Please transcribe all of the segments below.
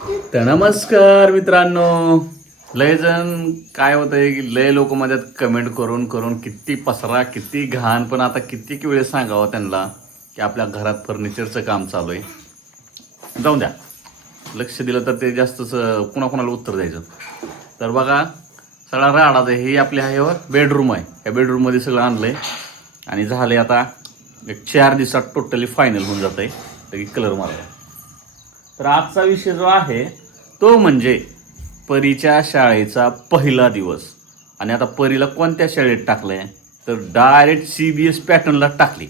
तर नमस्कार मित्रांनो. लय जण काय होतंय की लय लोक माझ्यात कमेंट करून करून किती पसरा किती घाण, पण आता किती वेळ सांगावं त्यांना की आपल्या घरात फर्निचरचं काम चालू आहे. जाऊन द्या, लक्ष दिलं तर ते जास्तच कुणाला उत्तर द्यायचं. तर बघा सगळा राडाच आहे. ही आपली आहे बेडरूम आहे. या बेडरूममध्ये सगळं आणलंय आणि झालंय आता एक 4 दिवसात टोटली फायनल होऊन जात आहे. सगळी कलर मारला. तर आजचा विषय जो आहे तो म्हणजे परीच्या शाळेचा पहिला दिवस. आणि आता परीला कोणत्या शाळेत टाकलंय तर डायरेक्ट CBS पॅटर्नला टाकली.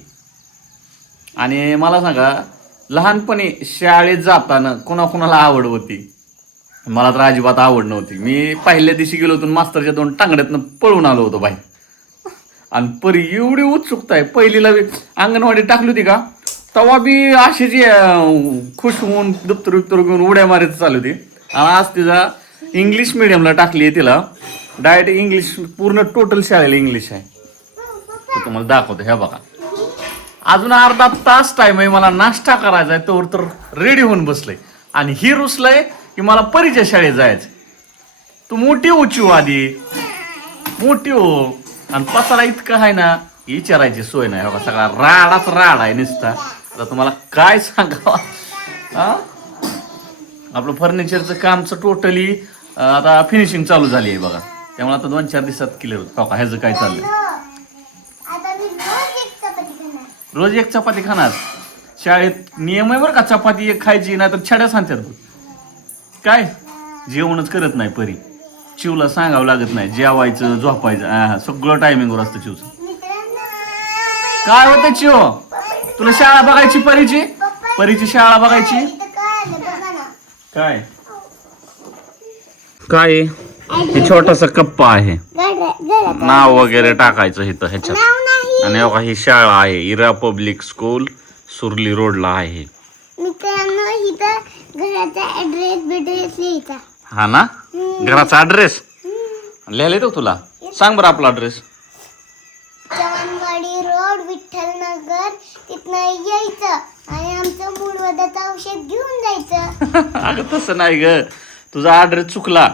आणि मला सांगा, लहानपणी शाळेत जाताना कोणाकोणाला आवड होती? मला तर अजिबात आवड नव्हती. मी पहिल्या दिवशी गेलो होतो, मास्तरच्या 2 टांगड्यातनं पळून आलो होतो बाहेर. आणि परी एवढी उत्सुकता आहे. पहिलीला अंगणवाडी टाकली होती का, तेव्हा बी अशीच खुश होऊन दप्तर बिप्तर घेऊन उड्या मारायचं चालू होती. आणि आज तिला इंग्लिश मिडियमला टाकली आहे. तिला डायरेक्ट इंग्लिश, पूर्ण टोटल शाळेला इंग्लिश आहे. तर तुम्हाला दाखवतो. ह्या बघा, अजून अर्धा तास टाइम आहे, मला नाश्ता करायचा आहे. तोवर तर रेडी होऊन बसलंय. आणि ही रुसलंय की मला परीच्या शाळेत जायचं. तू मोठी होची आधी, मोठी हो. आणि पसारा इतकं आहे ना, विचारायची सोय नाही. बघा सगळा राडाच राड आहे नुसता. आता तुम्हाला काय सांगावं. आपलं फर्निचरचं कामचं टोटली आता फिनिशिंग चालू झाली आहे बघा. त्यामुळे आता 2-4 दिवसात क्लिअर होतं. का ह्याचं काय चाललंय? रोज एक चपाती खाणार? शाळेत नियम आहे बरं का, चपाती एक खायची, नाही तर छड्या सांगतात. काय जेवणच करत नाही परी. चिवला सांगावं लागत नाही, जेवायचं झोपायचं सगळं टायमिंगवर असतं चिवचं. काय होतं चिव? तुला शाळा बघायची परीची शाळा बघायची? काय काय हे छोटासा कप्पा आहे, नाव वगैरे टाकायचं इथं ह्याच्यात. आणि बघा ही शाळा आहे, इरा पब्लिक स्कूल, सुरली रोडला आहे. हा ना, घराचा ऍड्रेस लिहायला येतो तुला? सांग बरं आपला ऍड्रेस. चव्हाणवाडी रोड, विठ्ठलनगर. तिथनं यायचं आणि आमचं मूळव्याधाचं औषध घेऊन जायचं. अगं तसं नाही ग, तुझा ऍड्रेस चुकला.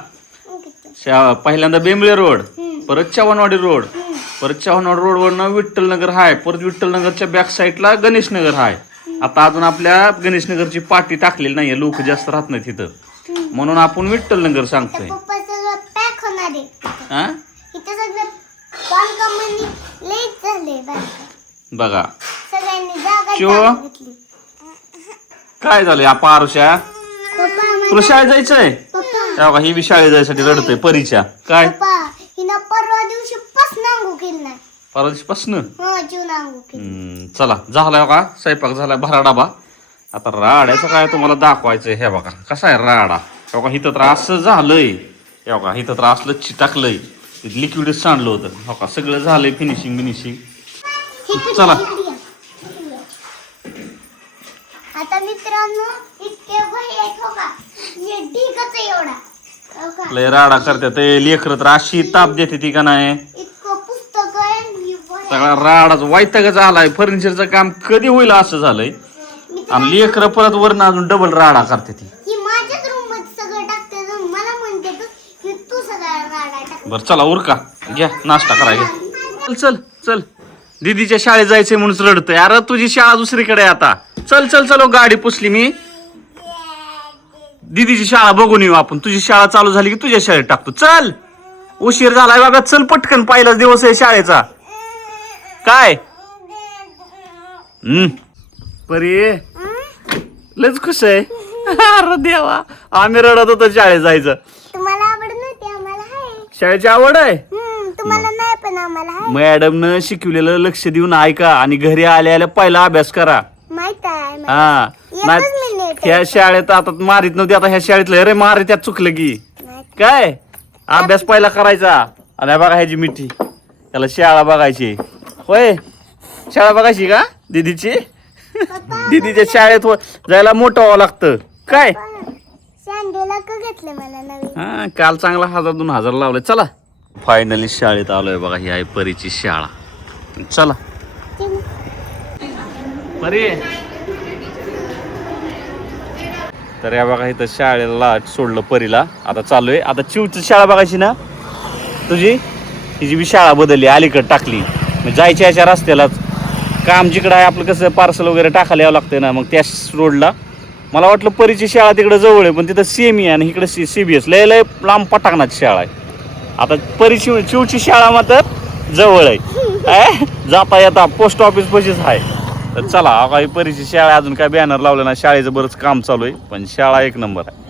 पहिल्यांदा बेंबळे रोड, परत चव्हाणवाडी रोड, परत चव्हाणवाडी रोडवरनं विठ्ठलनगर हाय, परत विठ्ठलनगरच्या बॅक साईडला गणेशनगर हाय. आता अजून आपल्या गणेशनगरची पाटी टाकलेली नाहीये, लोक जास्त राहत नाहीत तिथं, म्हणून आपण विठ्ठलनगर सांगतोय. पप्पा सगळं पॅक होणार आहे. हा, इथं सगळं बांधकामांनी लेट झाले. बघा सगळ्यांनी जागा चिव, घेतली. काय झालंय आपा आरुषा? पप्पा तुला शाळेत जायचंय? पप्पा तेव्हा ही बी शाळेत जायसाठी रडतोय परीच्या. काय पप्पा हिनं परवा दिवशी पासून अंघोळ केली नाही. परवा दिवशीपासून? हो, जीवन अंघोळ केली. चला झालाय का स्वयंपाक, झालाय भरा डाबा. आता राड्याचं काय तुम्हाला दाखवायचंय. हे बघा कसा आहे राडा. बघा इथं तर असं झालंय. हे बघा इथं तर असलं चिटाकलंय, लिक्विडच सांडलं होतं. हो का, सगळं झालंय फिनिशिंग. चला आता मित्रांनो, इतके वही आहेत हो का, हे ढीगच आहे एवढा. हो का, लय राडा करते ते लेकरं, तर अशी ताप देते ती का नाही. इतकं पुस्तक आहे आणि ही वही. सगळा राडाच वैतागच आलाय. फर्निचरचं काम कधी होईल असं झालंय. आणि लेकरं परत वरनं अजून डबल राडा करते ती. ही माझ्याच रूम मध्ये सगळं टाकते, तर मला म्हणते की तू सगळा राडा टाक. बरं चला उरका, घ्या नाश्ता करायला. चल चल चल, दीदीच्या शाळेत जायचंय म्हणून रडतोय. अरे तुझी शाळा दुसरीकडे आहे आता. चल चल चल, गाडी पुसली मी. दीदीची शाळा बघून येऊ आपण. तुझी शाळा चालू झाली की तुझ्या शाळेत टाकतो. चल, उशीर झालाय बाबा, चल पटकन, पहिलाच दिवस आहे शाळेचा. काय परी लयच खुश आहे. अरे देवा, आम्ही रडत होतो शाळेत जायचं. तुम्हाला आवड नव्हती, आम्हाला आहे. शाळेची आवड आहे. तुम्हाला नाही पण आम्हाला आहे. मॅडमनं शिकवलेलं लक्ष देऊन ऐका आणि घरी आल्या पहिला अभ्यास करा. माहित आहे. हा नाही, ह्या शाळेत आता मारित नव्हती, आता ह्या शाळेतलं अरे मार त्यात चुकलं की काय. अभ्यास पहिला करायचा. आणि बघा ह्याची मिठी, त्याला शाळा बघायची. होय, शाळा बघायची का दीदीची? दीदीच्या शाळेत जायला मोठं व्हावं लागतं काय. सँडीला का घेतले मला नवीन? हा, काल चांगला 1000-2000 लावले. चला फायनली शाळेत आलोय बघा. ही आहे परीची शाळा. चला परी, तर या बघा इथं शाळेला सोडलं परीला. आता चालू आहे. आता चिवची शाळा बघायची ना तुझी, तिची बी शाळा बदलली, अलीकडे टाकली. मग जायच्या याच्या रस्त्यालाच काम जिकडं आहे आपलं, कसं पार्सल वगैरे टाकायला यावं लागतं ना, मग त्या रोडला. मला वाटलं परीची शाळा तिकडं जवळ आहे, पण तिथं सेमी आहे आणि इकडं CBS लय लय लांब पटाकणाची शाळा आहे. आता चिवची शाळा मात्र जवळ आहे. जाता येता पोस्ट ऑफिस पशीच आहे. तर चला, काही परीची शाळा अजून काय बॅनर लावलं ना, शाळेचं बरंच काम चालू आहे, पण शाळा एक नंबर आहे.